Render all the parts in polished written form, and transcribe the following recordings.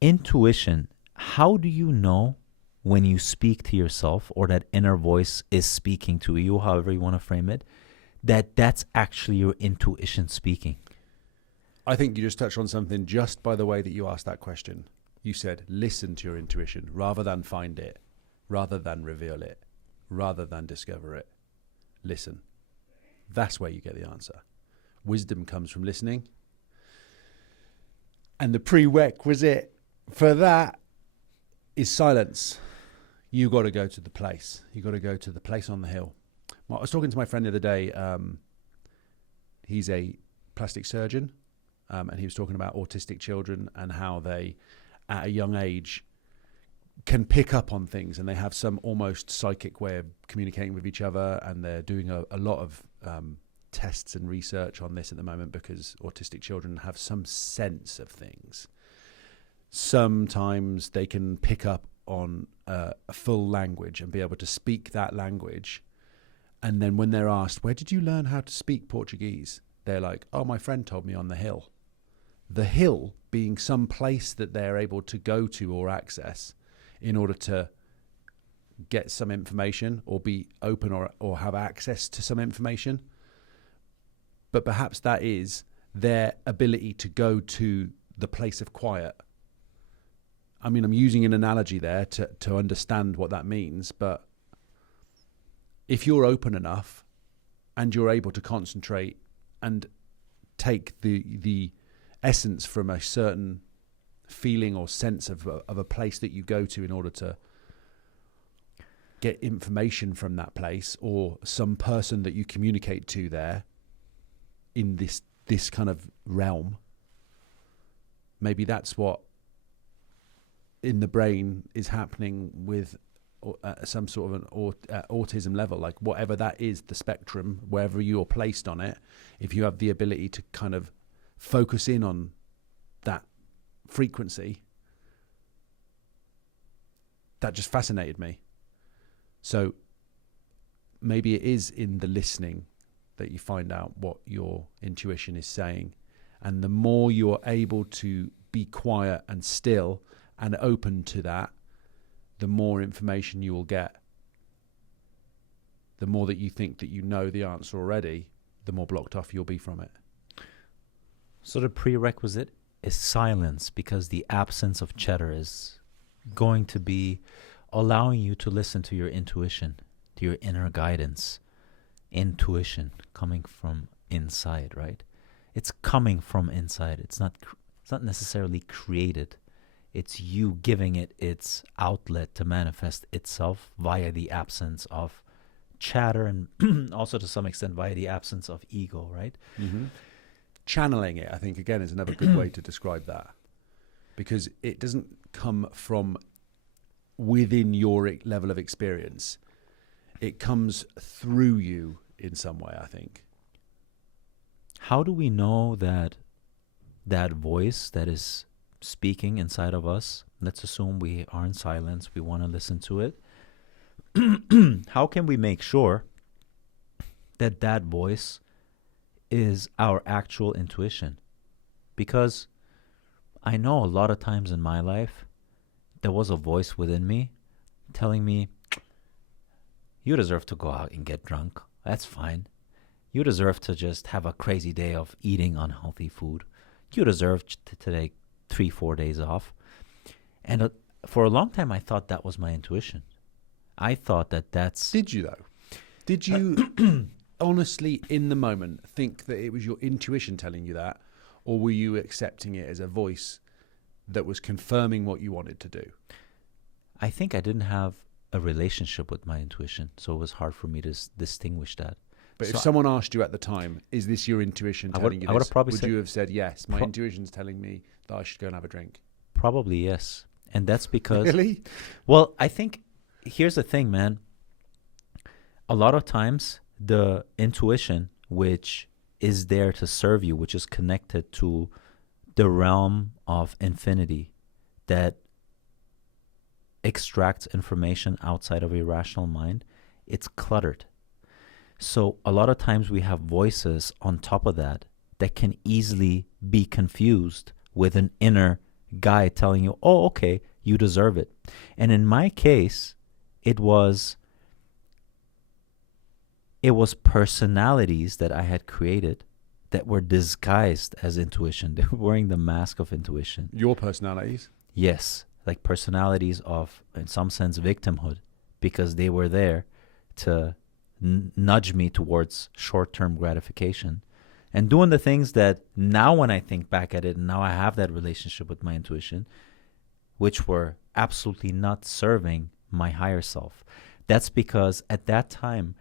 Intuition, how do you know when you speak to yourself or that inner voice is speaking to you, however you want to frame it, that that's actually your intuition speaking? I think you just touched on something just by the way that you asked that question. You said, listen to your intuition rather than find it, rather than reveal it, rather than discover it. Listen. That's where you get the answer. Wisdom comes from listening. And the prerequisite for that is silence. You got to go to the place. You got to go to the place on the hill. Well, I was talking to my friend the other day. He's a plastic surgeon, and he was talking about autistic children and how they, at a young age, can pick up on things, and they have some almost psychic way of communicating with each other, and they're doing a lot of tests and research on this at the moment because autistic children have some sense of things. Sometimes they can pick up on a full language and be able to speak that language, and then when they're asked, where did you learn how to speak Portuguese? They're like, oh, my friend told me on the hill. The hill being some place that they're able to go to or access in order to get some information or be open or have access to some information. But perhaps that is their ability to go to the place of quiet. I mean, I'm using an analogy there to understand what that means, but if you're open enough and you're able to concentrate and take the essence from a certain feeling or sense of a place that you go to in order to get information from that place or some person that you communicate to there in this kind of realm, maybe that's what in the brain is happening with some sort of an autism level, like whatever that is, the spectrum, wherever you're placed on it. If you have the ability to kind of focus in on that frequency, that just fascinated me. So maybe it is in the listening that you find out what your intuition is saying. And the more you're able to be quiet and still and open to that, the more information you will get. The more that you think that you know the answer already, the more blocked off you'll be from it. So the prerequisite is silence, because the absence of chatter is going to be allowing you to listen to your intuition, to your inner guidance. Intuition coming from inside, right? It's coming from inside. It's not necessarily created. It's you giving it its outlet to manifest itself via the absence of chatter and also to some extent via the absence of ego, right? Mm-hmm. Channeling it, I think, again, is another good way to describe that, because it doesn't come from within your level of experience. It comes through you in some way, I think. How do we know that that voice that is speaking inside of us, let's assume we are in silence, we want to listen to it. How can we make sure that that voice is our actual intuition? Because I know a lot of times in my life, there was a voice within me telling me, you deserve to go out and get drunk. That's fine. You deserve to just have a crazy day of eating unhealthy food. You deserve to take 3-4 days off. And for a long time, I thought that was my intuition. I thought that's... Did you, though? Did you honestly, in the moment, think that it was your intuition telling you that? Or were you accepting it as a voice that was confirming what you wanted to do? I think I didn't have a relationship with my intuition, so it was hard for me to distinguish that. But so if someone asked you at the time, is this your intuition telling you this? Would you have said, yes, my intuition's telling me that I should go and have a drink? Probably yes. And that's because... Really? Well, I think, here's the thing, man. A lot of times, the intuition, which is there to serve you, which is connected to the realm of infinity that extracts information outside of a rational mind, it's cluttered. So a lot of times we have voices on top of that can easily be confused with an inner guide telling you, oh, okay, you deserve it. And in my case, it was personalities that I had created that were disguised as intuition. They were wearing the mask of intuition. Your personalities? Yes, like personalities of, in some sense, victimhood, because they were there to nudge me towards short-term gratification and doing the things that now when I think back at it, and now I have that relationship with my intuition, which were absolutely not serving my higher self. That's because at that time,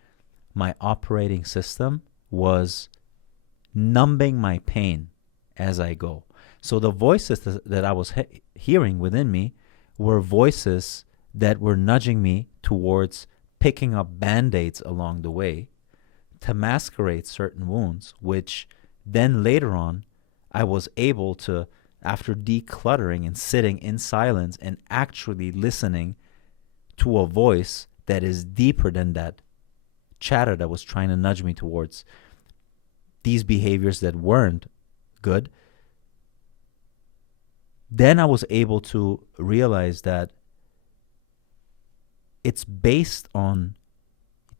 my operating system was numbing my pain as I go. So the voices that I was hearing within me were voices that were nudging me towards picking up band-aids along the way to masquerade certain wounds, which then later on I was able to, after decluttering and sitting in silence and actually listening to a voice that is deeper than that chatter that was trying to nudge me towards these behaviors that weren't good, then I was able to realize that it's based on,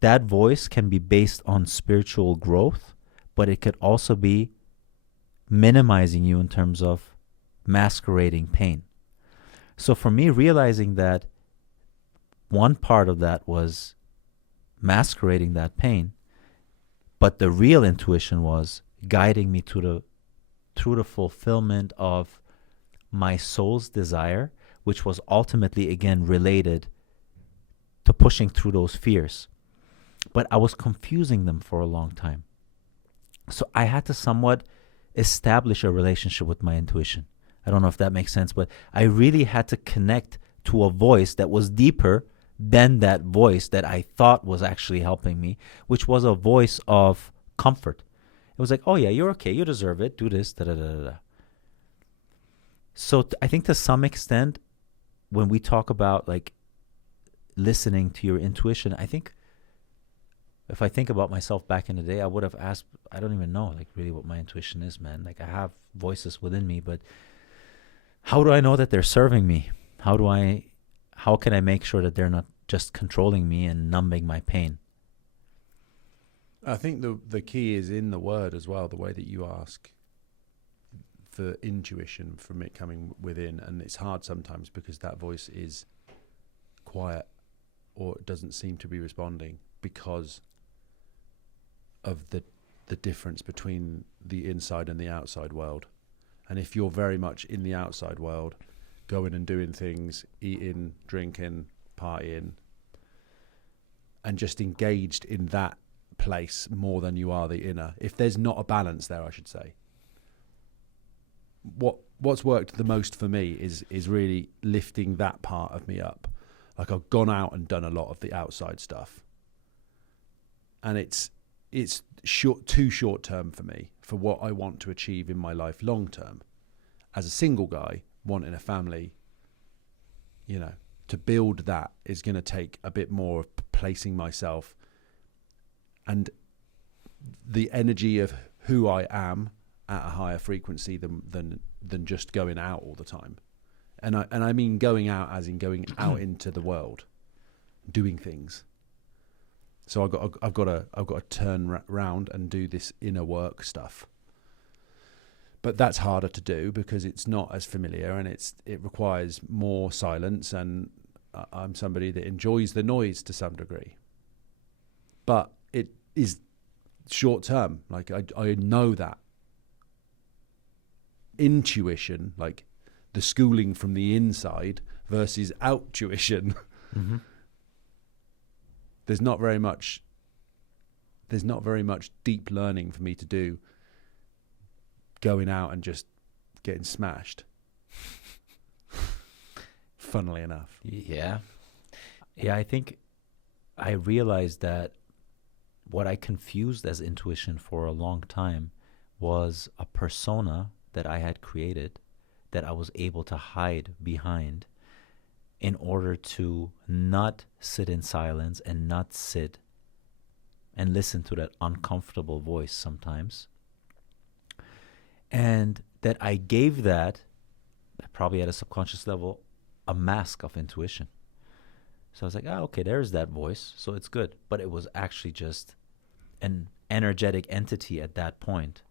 that voice can be based on spiritual growth, but it could also be minimizing you in terms of masquerading pain. So for me, realizing that one part of that was masquerading that pain, but the real intuition was guiding me through the fulfillment of my soul's desire, which was ultimately, again, related to pushing through those fears. But I was confusing them for a long time. So I had to somewhat establish a relationship with my intuition. I don't know if that makes sense, but I really had to connect to a voice that was deeper than that voice that I thought was actually helping me, which was a voice of comfort. It was like, oh yeah, you're okay, you deserve it, do this, da da da da. So I think to some extent, when we talk about like listening to your intuition, I think if I think about myself back in the day, I would have asked, I don't even know like really what my intuition is, man. Like I have voices within me, but how do I know that they're serving me? How can I make sure that they're not just controlling me and numbing my pain? I think the key is in the word as well, the way that you ask for intuition from it coming within. And it's hard sometimes because that voice is quiet or doesn't seem to be responding because of the difference between the inside and the outside world. And if you're very much in the outside world, going and doing things, eating, drinking, partying, and just engaged in that place more than you are the inner. If there's not a balance there, I should say. What's worked the most for me is really lifting that part of me up. Like I've gone out and done a lot of the outside stuff, and it's too short term for me for what I want to achieve in my life long term. As a single guy wanting a family, to build that is going to take a bit more of placing myself and the energy of who I am at a higher frequency than just going out all the time. And I mean going out as in going out into the world, doing things. So I've got to turn round and do this inner work stuff. But that's harder to do because it's not as familiar and it requires more silence, and I'm somebody that enjoys the noise to some degree. But it is short term. Like I know that. Intuition, like the schooling from the inside versus outtuition. Mm-hmm. There's not very much deep learning for me to do going out and just getting smashed. Funnily enough. Yeah. I think I realized that what I confused as intuition for a long time was a persona that I had created that I was able to hide behind in order to not sit in silence and not sit and listen to that uncomfortable voice sometimes. And that I gave that probably at a subconscious level, a mask of intuition. So I was like, oh, okay, there's that voice. So it's good. But it was actually just an energetic entity at that point,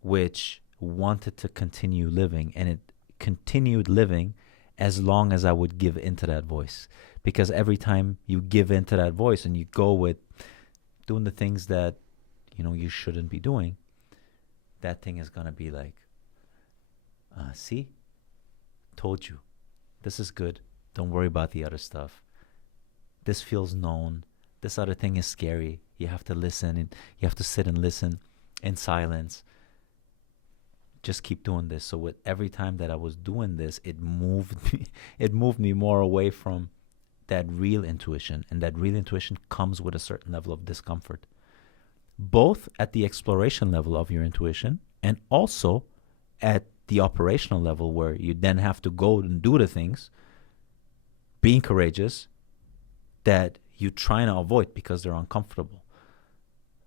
which wanted to continue living. And it continued living as long as I would give into that voice. Because every time you give into that voice and you go with doing the things that, you shouldn't be doing, that thing is going to be like, see, told you, this is good. Don't worry about the other stuff. This feels known. This other thing is scary. You have to listen, and you have to sit and listen in silence. Just keep doing this. So with every time that I was doing this, it moved me. It moved me more away from that real intuition, and that real intuition comes with a certain level of discomfort, both at the exploration level of your intuition and also at the operational level, where you then have to go and do the things, being courageous, that you're trying to avoid because they're uncomfortable.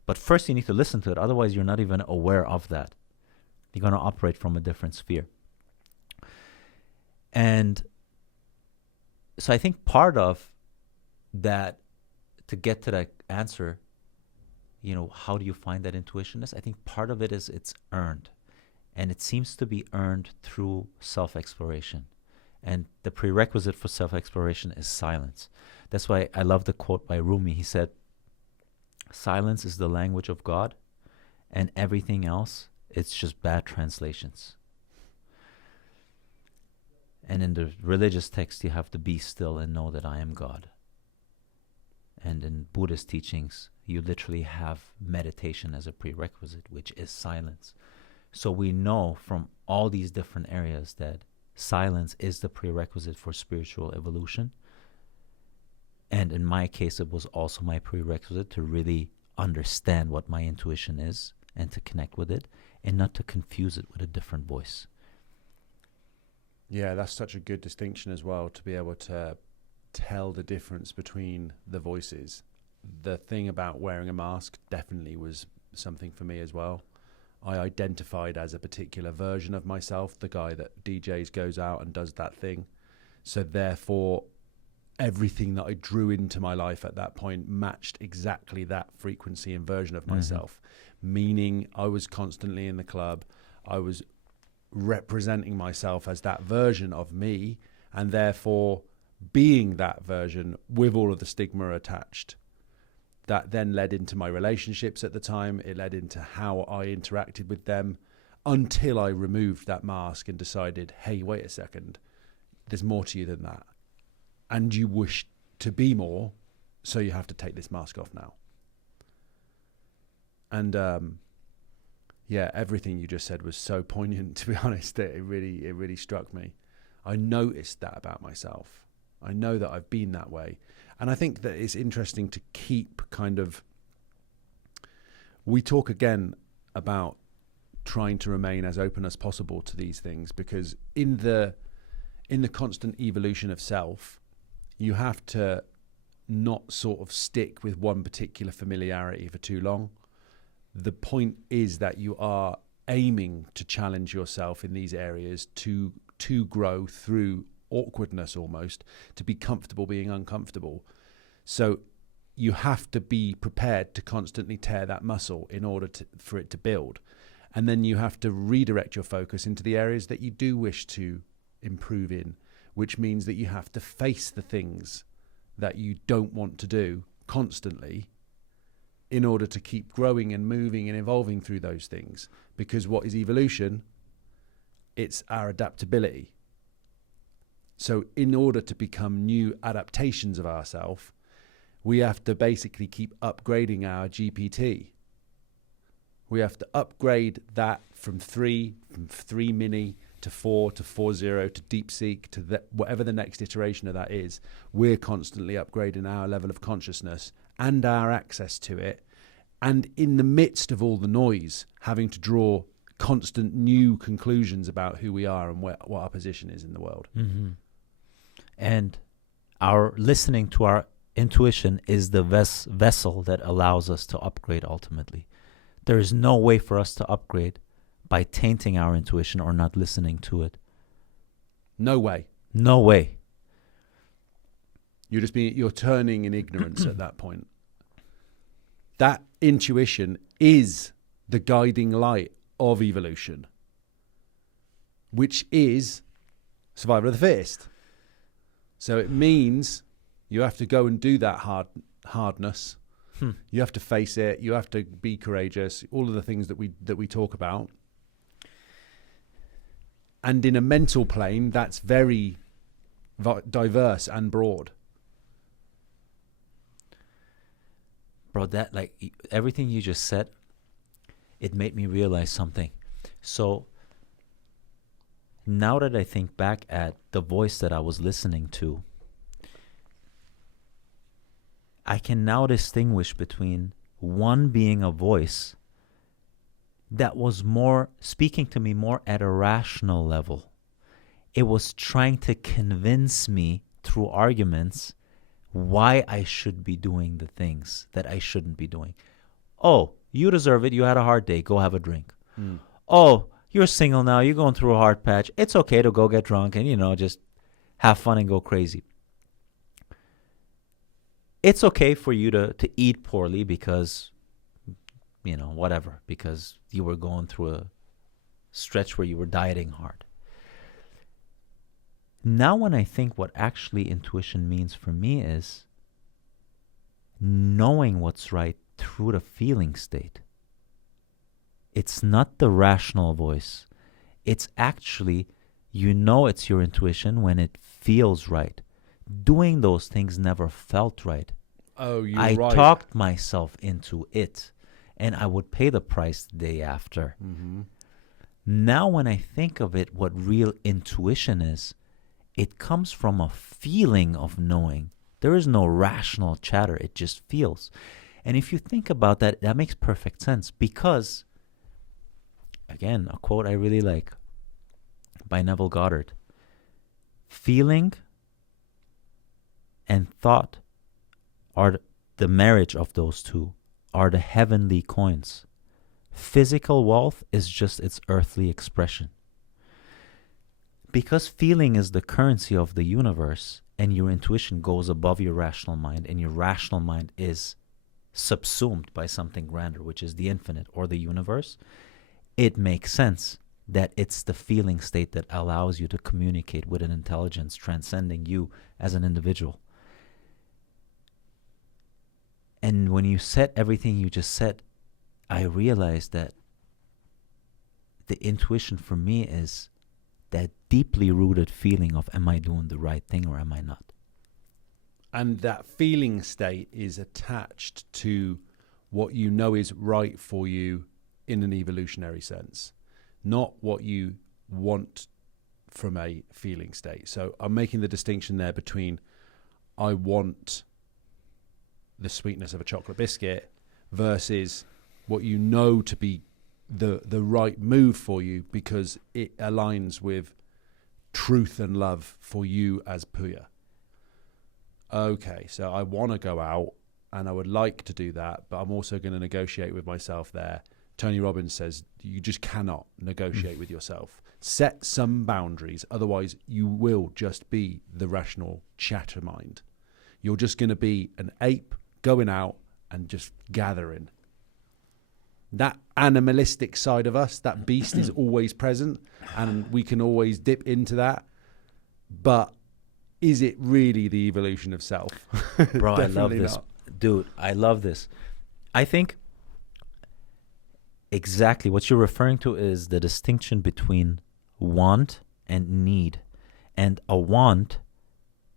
But first you need to listen to it. Otherwise, you're not even aware of that. You're going to operate from a different sphere. And so I think part of that, to get to that answer, how do you find that intuition is? I think part of it is it's earned. And it seems to be earned through self-exploration. And the prerequisite for self-exploration is silence. That's why I love the quote by Rumi. He said, silence is the language of God, and everything else, it's just bad translations. And in the religious text, you have to be still and know that I am God. And in Buddhist teachings, you literally have meditation as a prerequisite, which is silence. So we know from all these different areas that silence is the prerequisite for spiritual evolution. And in my case, it was also my prerequisite to really understand what my intuition is and to connect with it and not to confuse it with a different voice. Yeah, that's such a good distinction as well, to be able to tell the difference between the voices. The thing about wearing a mask definitely was something for me as well. I identified as a particular version of myself, the guy that DJs, goes out and does that thing. So therefore, everything that I drew into my life at that point matched exactly that frequency and version of myself. Meaning I was constantly in the club. I was representing myself as that version of me, and therefore being that version with all of the stigma attached. That then led into my relationships at the time. It led into how I interacted with them, until I removed that mask and decided, hey, wait a second, there's more to you than that. And you wish to be more, so you have to take this mask off now. And yeah, everything you just said was so poignant, to be honest. It really struck me. I noticed that about myself. I know that I've been that way. And I think that it's interesting to keep we talk again about trying to remain as open as possible to these things, because in the constant evolution of self, you have to not sort of stick with one particular familiarity for too long. The point is that you are aiming to challenge yourself in these areas to grow through awkwardness, almost, to be comfortable being uncomfortable. So you have to be prepared to constantly tear that muscle in order for it to build. And then you have to redirect your focus into the areas that you do wish to improve in, which means that you have to face the things that you don't want to do constantly in order to keep growing and moving and evolving through those things. Because what is evolution? It's our adaptability. So in order to become new adaptations of ourselves, we have to basically keep upgrading our GPT. We have to upgrade that from 3 mini to 4 to 4.0 to DeepSeek to whatever the next iteration of that is. We're constantly upgrading our level of consciousness and our access to it. And in the midst of all the noise, having to draw constant new conclusions about who we are and what our position is in the world. Mm-hmm. And our listening to our intuition is the vessel that allows us to upgrade ultimately. There is no way for us to upgrade by tainting our intuition or not listening to it. No way. No way. You're turning in ignorance at that point. That intuition is the guiding light of evolution, which is survival of the fittest. So it means you have to go and do that hardness. You have to face it. You have to be courageous. All of the things that we talk about. And in a mental plane, that's very diverse and broad. Bro, that, like, everything you just said, it made me realize something. So now that I think back at the voice that I was listening to, I can now distinguish between one being a voice that was more speaking to me more at a rational level. It was trying to convince me through arguments why I should be doing the things that I shouldn't be doing. Oh, you deserve it. You had a hard day. Go have a drink. Oh, you're single now. You're going through a hard patch. It's okay to go get drunk and, just have fun and go crazy. It's okay for you to eat poorly because, whatever, because you were going through a stretch where you were dieting hard. Now when I think what actually intuition means for me is knowing what's right through the feeling state. It's not the rational voice. It's actually, it's your intuition when it feels right. Doing those things never felt right. Oh, you're I right. talked myself into it, and I would pay the price the day after. Mm-hmm. Now when I think of it, what real intuition is, it comes from a feeling of knowing. There is no rational chatter. It just feels. And if you think about that, that makes perfect sense because, again, a quote I really like by Neville Goddard. Feeling and thought are the marriage of those two, are the heavenly coins. Physical wealth is just its earthly expression. Because feeling is the currency of the universe and your intuition goes above your rational mind and your rational mind is subsumed by something grander, which is the infinite or the universe, it makes sense that it's the feeling state that allows you to communicate with an intelligence transcending you as an individual. And when you said everything you just said, I realized that the intuition for me is that deeply rooted feeling of, am I doing the right thing or am I not? And that feeling state is attached to what you know is right for you in an evolutionary sense, not what you want from a feeling state. So I'm making the distinction there between I want the sweetness of a chocolate biscuit versus what you know to be the right move for you because it aligns with truth and love for you as Puya. Okay, so I want to go out and I would like to do that, but I'm also going to negotiate with myself there. Tony Robbins says you just cannot negotiate with yourself. Set some boundaries, otherwise you will just be the rational chatter mind. You're just going to be an ape going out and just gathering. That animalistic side of us, that beast is always present and we can always dip into that. But is it really the evolution of self? Bro, I love this. Not. Dude, I love this. I think exactly what you're referring to is the distinction between want and need. And a want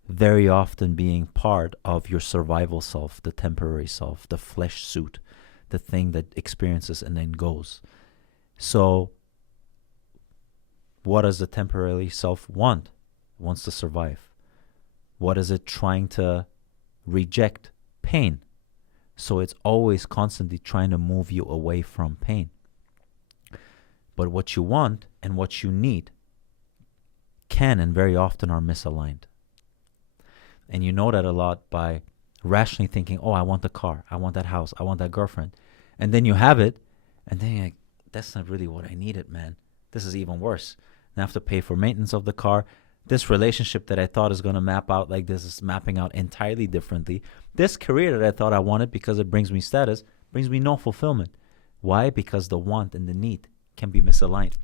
very often being part of your survival self, the temporary self, the flesh suit, the thing that experiences and then goes. So what does the temporary self want? It wants to survive. What is it trying to reject? Pain. So it's always constantly trying to move you away from pain. But what you want and what you need can and very often are misaligned. And you know that a lot by rationally thinking, oh, I want the car, I want that house, I want that girlfriend. And then you have it, and then you're like, that's not really what I needed, man. This is even worse. And I have to pay for maintenance of the car. This relationship that I thought is going to map out like this is mapping out entirely differently. This career that I thought I wanted because it brings me status brings me no fulfillment. Why? Because the want and the need can be misaligned.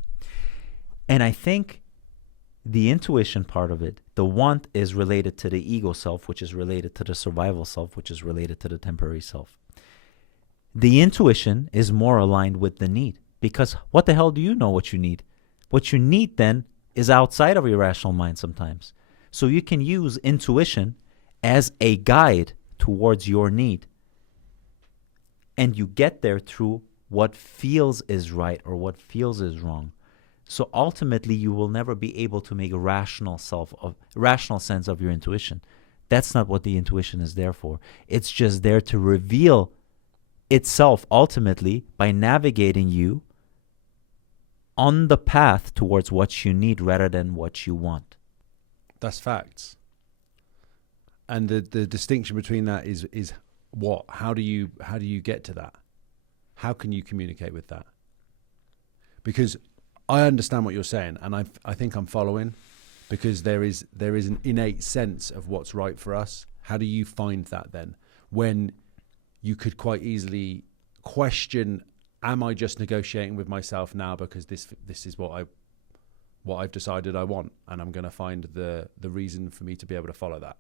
And I think the intuition part of it, the want is related to the ego self, which is related to the survival self, which is related to the temporary self. The intuition is more aligned with the need, because what the hell do you know what you need? What you need then is outside of your rational mind sometimes. So you can use intuition as a guide towards your need. And you get there through what feels is right or what feels is wrong. So ultimately, you will never be able to make a rational sense of your intuition. That's not what the intuition is there for. It's just there to reveal itself ultimately by navigating you on the path towards what you need rather than what you want. That's facts. And the distinction between that is what? How do you get to that? How can you communicate with that? Because I understand what you're saying, and I think I'm following, because there is an innate sense of what's right for us. How do you find that then, when you could quite easily question, am I just negotiating with myself now because this is what I've decided I want, and I'm going to find the reason for me to be able to follow that.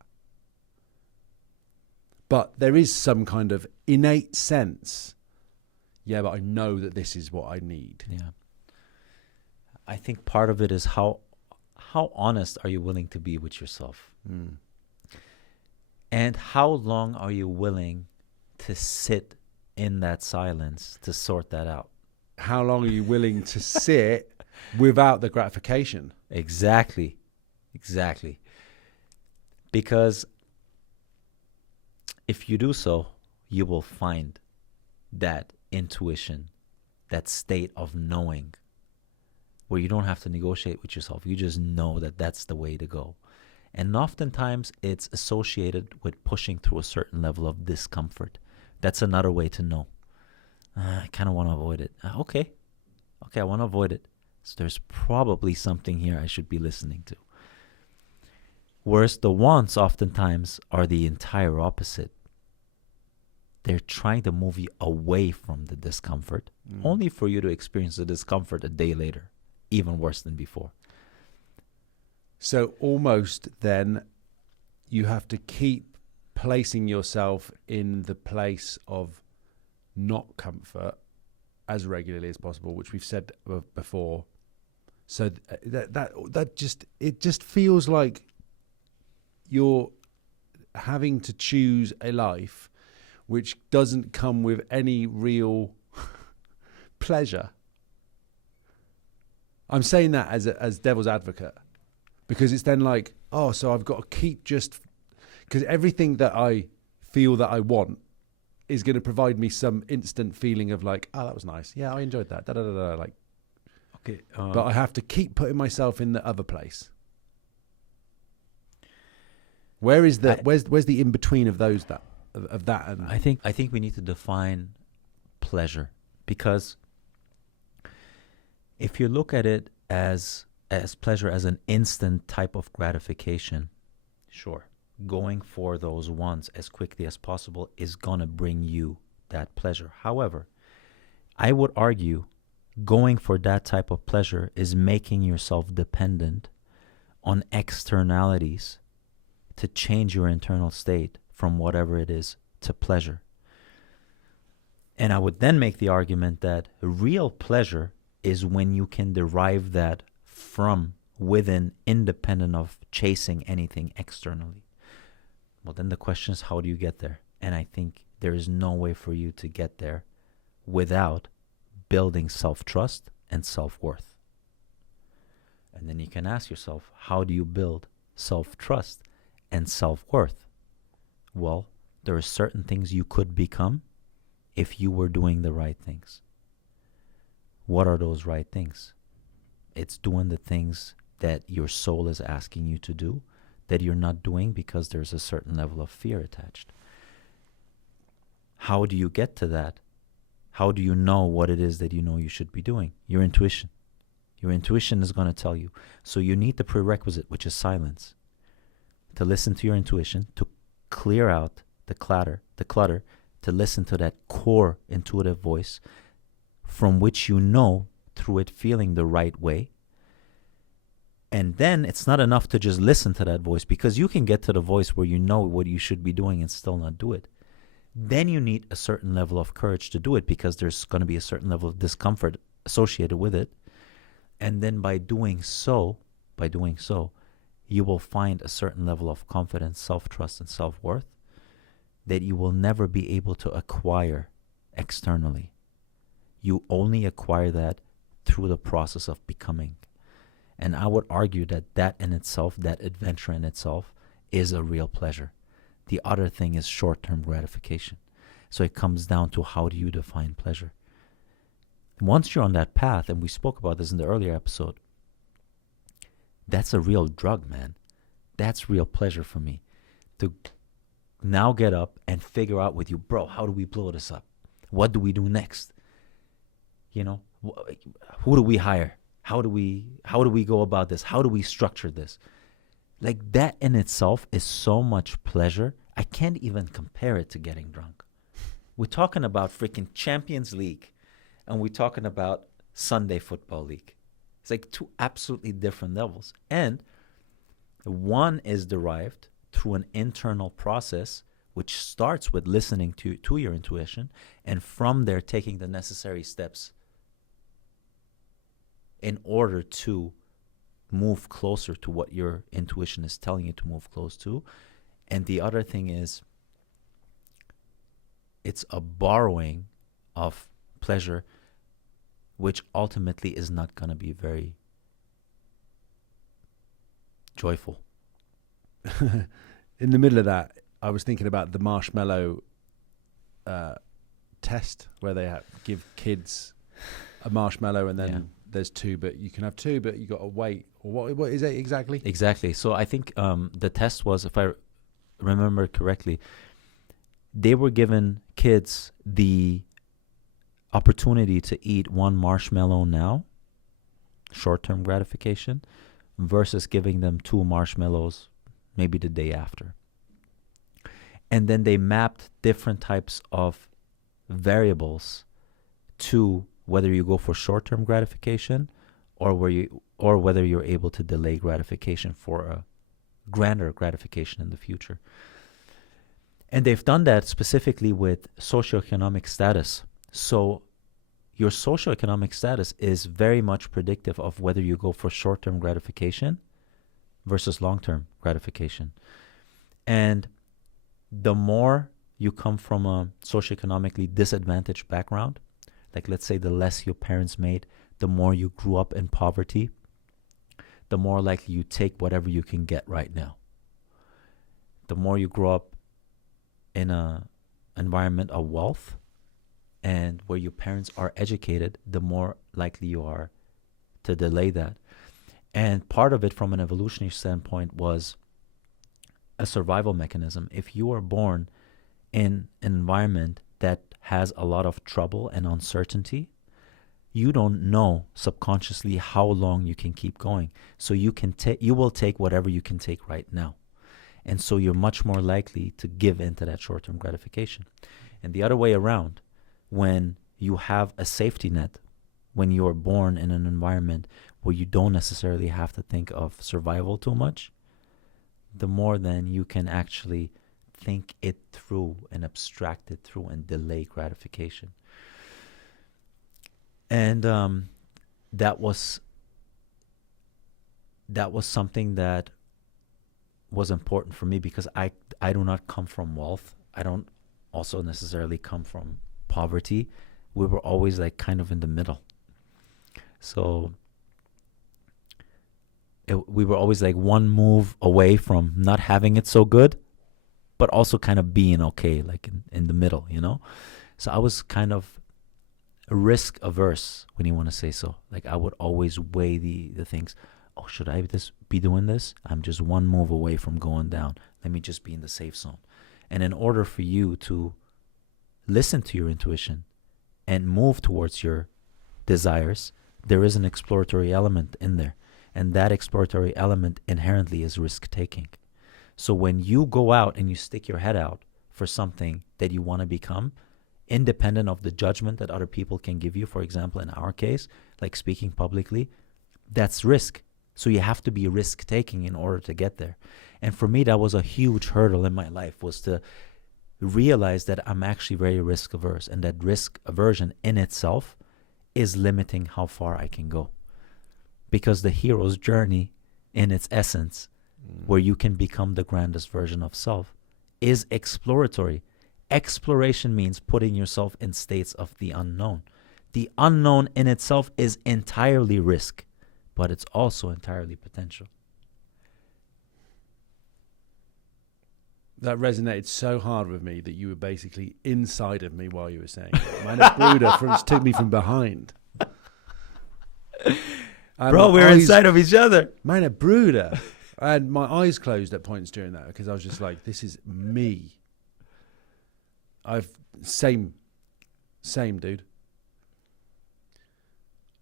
But there is some kind of innate sense, yeah, but I know that this is what I need. Yeah. I think part of it is how honest are you willing to be with yourself? Mm. And how long are you willing to sit in that silence to sort that out? How long are you willing to sit without the gratification? Exactly. Because if you do so, you will find that intuition, that state of knowing, where you don't have to negotiate with yourself. You just know that that's the way to go. And oftentimes it's associated with pushing through a certain level of discomfort. That's another way to know. I kind of want to avoid it. Okay, I want to avoid it. So there's probably something here I should be listening to. Whereas the wants oftentimes are the entire opposite. They're trying to move you away from the discomfort, only for you to experience the discomfort a day later, even worse than before. So almost then you have to keep placing yourself in the place of not comfort as regularly as possible, which we've said before. So that just feels like you're having to choose a life which doesn't come with any real pleasure. I'm saying that as devil's advocate, because it's then like, oh, so I've got to keep just, because everything that I feel that I want is going to provide me some instant feeling of like, oh, that was nice. Yeah, I enjoyed that. Da, da, da, da, like, okay, but I have to keep putting myself in the other place. Where is the where's the in between of those that? Of that, and I think we need to define pleasure, because if you look at it as pleasure as an instant type of gratification, sure, going for those wants as quickly as possible is gonna bring you that pleasure. However, I would argue going for that type of pleasure is making yourself dependent on externalities to change your internal state from whatever it is to pleasure. And I would then make the argument that real pleasure is when you can derive that from within, independent of chasing anything externally. Well, then the question is, how do you get there? And I think there is no way for you to get there without building self-trust and self-worth. And then you can ask yourself, how do you build self-trust and self-worth? Well, there are certain things you could become if you were doing the right things. What are those right things? It's doing the things that your soul is asking you to do that you're not doing because there's a certain level of fear attached. How do you get to that? How do you know what it is that you know you should be doing? Your intuition. Your intuition is going to tell you. So you need the prerequisite, which is silence, to listen to your intuition, to clear out the clutter, to listen to that core intuitive voice from which you know through it feeling the right way. And then it's not enough to just listen to that voice, because you can get to the voice where you know what you should be doing and still not do it. Then you need a certain level of courage to do it, because there's going to be a certain level of discomfort associated with it. And then by doing so, you will find a certain level of confidence, self-trust, and self-worth that you will never be able to acquire externally. You only acquire that through the process of becoming. And I would argue that that in itself, that adventure in itself, is a real pleasure. The other thing is short-term gratification. So it comes down to, how do you define pleasure? Once you're on that path, and we spoke about this in the earlier episode, that's a real drug, man. That's real pleasure for me. To now get up and figure out with you, bro, how do we blow this up? What do we do next? You know, who do we hire? How do we go about this? How do we structure this? Like, that in itself is so much pleasure. I can't even compare it to getting drunk. We're talking about freaking Champions League, and we're talking about Sunday Football League. It's like two absolutely different levels. And one is derived through an internal process, which starts with listening to your intuition, and from there taking the necessary steps in order to move closer to what your intuition is telling you to move close to. And the other thing is, it's a borrowing of pleasure, which ultimately is not going to be very joyful. In the middle of that, I was thinking about the Marshmallow test, where they give kids a marshmallow, and then there's two, but you can have two, but you got to wait. Or what is it exactly? Exactly. So I think the test was, if I remember correctly, they were given kids the opportunity to eat one marshmallow now, short-term gratification, versus giving them two marshmallows maybe the day after. And then they mapped different types of variables to whether you go for short-term gratification or whether you're able to delay gratification for a grander gratification in the future. And they've done that specifically with socioeconomic status. So your socioeconomic status is very much predictive of whether you go for short-term gratification versus long-term gratification. And the more you come from a socioeconomically disadvantaged background, like let's say the less your parents made, the more you grew up in poverty, the more likely you take whatever you can get right now. The more you grow up in an environment of wealth and where your parents are educated, the more likely you are to delay that. And part of it from an evolutionary standpoint was a survival mechanism. If you are born in an environment that has a lot of trouble and uncertainty, you don't know subconsciously how long you can keep going. So you will take whatever you can take right now. And so you're much more likely to give into that short-term gratification. And the other way around, when you have a safety net, when you're born in an environment where you don't necessarily have to think of survival too much, the more then you can actually think it through and abstract it through and delay gratification. And that was something that was important for me, because I do not come from wealth. I don't also necessarily come from poverty. We were always like kind of in the middle. So we were always like one move away from not having it so good, but also kind of being okay, like in the middle, you know? So I was kind of risk averse, when you want to say so. Like I would always weigh the things. Oh, should I be doing this? I'm just one move away from going down. Let me just be in the safe zone. And in order for you to listen to your intuition and move towards your desires, there is an exploratory element in there. And that exploratory element inherently is risk taking. So when you go out and you stick your head out for something that you want to become, independent of the judgment that other people can give you, for example, in our case, like speaking publicly, that's risk. So you have to be risk taking in order to get there. And for me, that was a huge hurdle in my life, was to realize that I'm actually very risk averse, and that risk aversion in itself is limiting how far I can go. Because the hero's journey in its essence, where you can become the grandest version of self, is exploratory. Exploration means putting yourself in states of the unknown. The unknown in itself is entirely risk, but it's also entirely potential. That resonated so hard with me that you were basically inside of me while you were saying it. Man, a brooder took me from behind. Bro, we're inside of each other. Man, a brooder. I had my eyes closed at points during that because I was just like, this is me. Same, dude.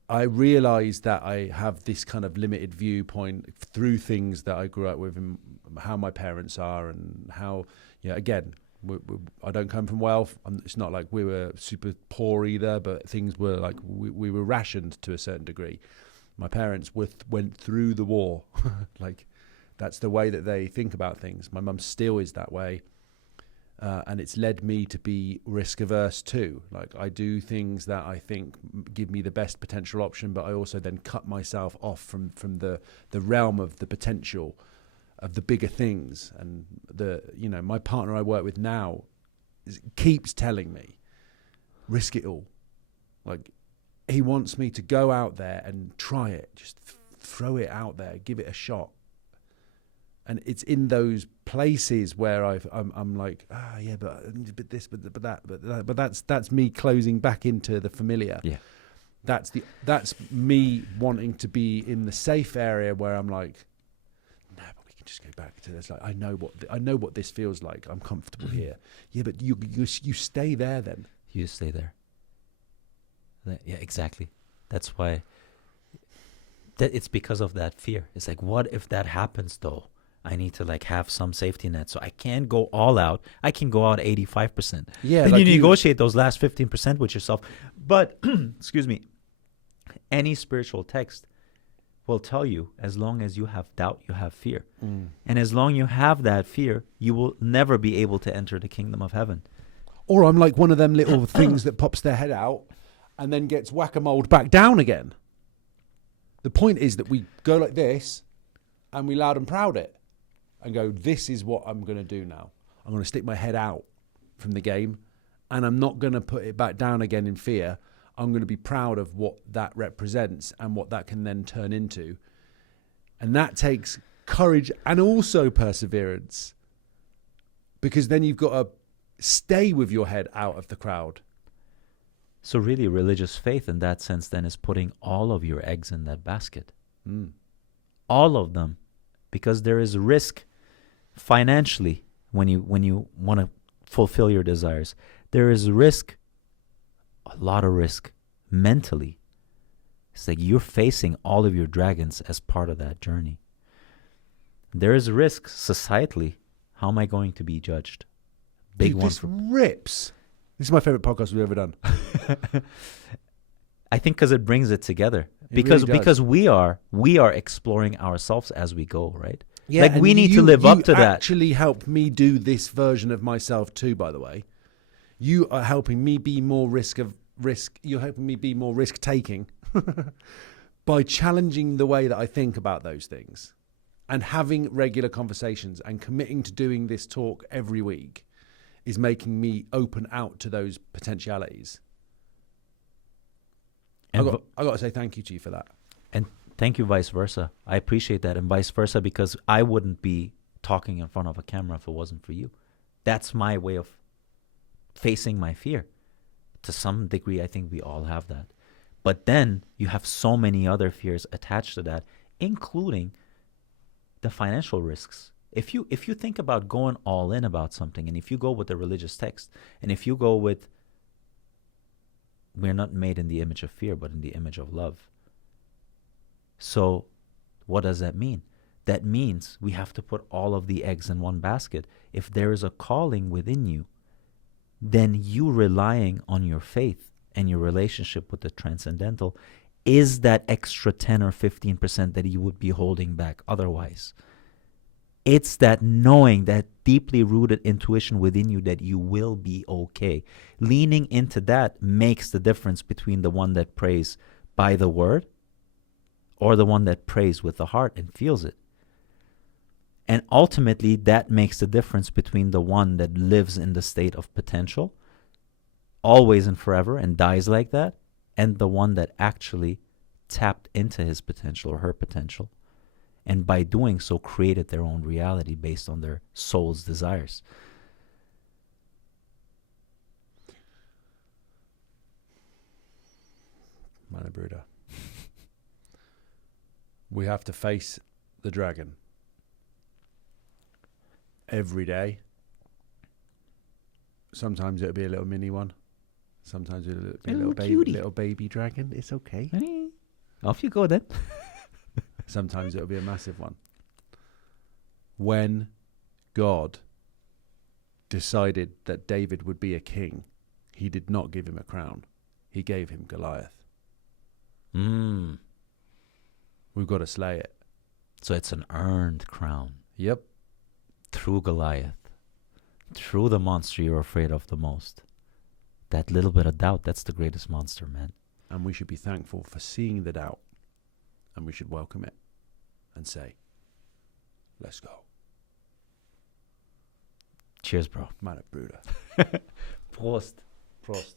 I realized that I have this kind of limited viewpoint through things that I grew up with and how my parents are and how, again, I don't come from wealth. It's not like we were super poor either, but things were like we were rationed to a certain degree. My parents went through the war. Like, that's the way that they think about things. My mum still is that way. And it's led me to be risk averse too. Like, I do things that I think give me the best potential option, but I also then cut myself off from the realm of the potential of the bigger things. And my partner I work with now keeps telling me, risk it all. Like, he wants me to go out there and try it, just throw it out there, give it a shot. And it's in those places where I'm like, but this, but that, but that's me closing back into the familiar. Yeah, that's me wanting to be in the safe area where I'm like, no, but we can just go back to this. Like, I know what this feels like. I'm comfortable here. Yeah, but you stay there then. You stay there. Yeah, exactly. That's why. It's because of that fear. It's like, what if that happens though? I need to have some safety net. So I can't go all out. I can go out 85%. Yeah. Then you negotiate those last 15% with yourself. But, excuse me, any spiritual text will tell you, as long as you have doubt, you have fear. And as long you have that fear, you will never be able to enter the kingdom of heaven. Or I'm like one of them little things that pops their head out and then gets whack-a-moled back down again. The point is that we go like this and we loud and proud it. And go, this is what I'm going to do now. I'm going to stick my head out from the game, and I'm not going to put it back down again in fear. I'm going to be proud of what that represents and what that can then turn into. And that takes courage and also perseverance, because then you've got to stay with your head out of the crowd. So really, religious faith in that sense then is putting all of your eggs in that basket. All of them. Because there is risk financially when you want to fulfill your desires. There is risk, a lot of risk mentally. It's like you're facing all of your dragons as part of that journey. There is risk societally. How am I going to be judged? Big one. This rips. This is my favorite podcast we've ever done. I think because it brings it together. Because we are exploring ourselves as we go, right? Yeah, like we need to live up to that. You actually helped me do this version of myself too, by the way. You are helping me be more you're helping me be more risk taking by challenging the way that I think about those things and having regular conversations and committing to doing this talk every week is making me open out to those potentialities. I got to say thank you to you for that. And thank you, vice versa. I appreciate that, and vice versa, because I wouldn't be talking in front of a camera if it wasn't for you. That's my way of facing my fear. To some degree, I think we all have that. But then you have so many other fears attached to that, including the financial risks. If you think about going all in about something, and if you go with the religious text, and if you go with, we're not made in the image of fear, but in the image of love. So what does that mean? That means we have to put all of the eggs in one basket. If there is a calling within you, then you relying on your faith and your relationship with the transcendental is that extra 10 or 15% that you would be holding back otherwise. It's that knowing, that deeply rooted intuition within you that you will be okay. Leaning into that makes the difference between the one that prays by the word or the one that prays with the heart and feels it. And ultimately, that makes the difference between the one that lives in the state of potential, always and forever, and dies like that, and the one that actually tapped into his potential or her potential, and by doing so created their own reality based on their soul's desires. Mana Bruder. We have to face the dragon every day. Sometimes it'll be a little mini one. Sometimes it'll be a little baby dragon. It's okay. Off you go then. Sometimes it'll be a massive one. When God decided that David would be a king, he did not give him a crown. He gave him Goliath. We've got to slay it. So it's an earned crown. Yep. Through Goliath. Through the monster you're afraid of the most. That little bit of doubt, that's the greatest monster, man. And we should be thankful for seeing the doubt. And we should welcome it and say, let's go. Cheers, bro. Mana Bruder. Prost. Prost.